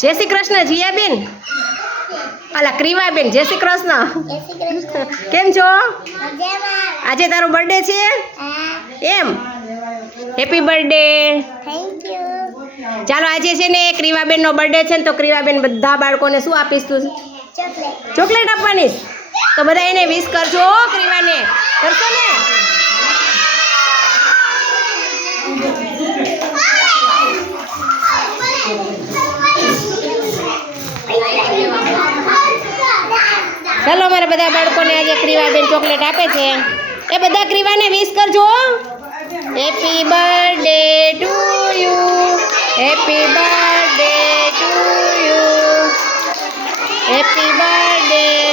જય શ્રી કૃષ્ણ જીયાબેન. અલા ક્રીવાબેન જય શ્રી કૃષ્ણ. કેમ છો? આજે તારો બર્થડે છે? એમ? હેપી બર્થડે ચાલો આજે છે ને ક્રીવાબેનનો બર્થડે છે ને તો ક્રીવાબેન બધા બાળકોને શું આપીશ તું? ચોકલેટ. આપવાની? તો બધા એને વિશ કરજો ક્રીવાને ચાલો અમારા બધા બાળકોને આજે ક્રિવાબેન ચોકલેટ આપે છે. એ બધા ક્રીવાને વિશ કરજો happy birthday to you happy birthday to you happy birthday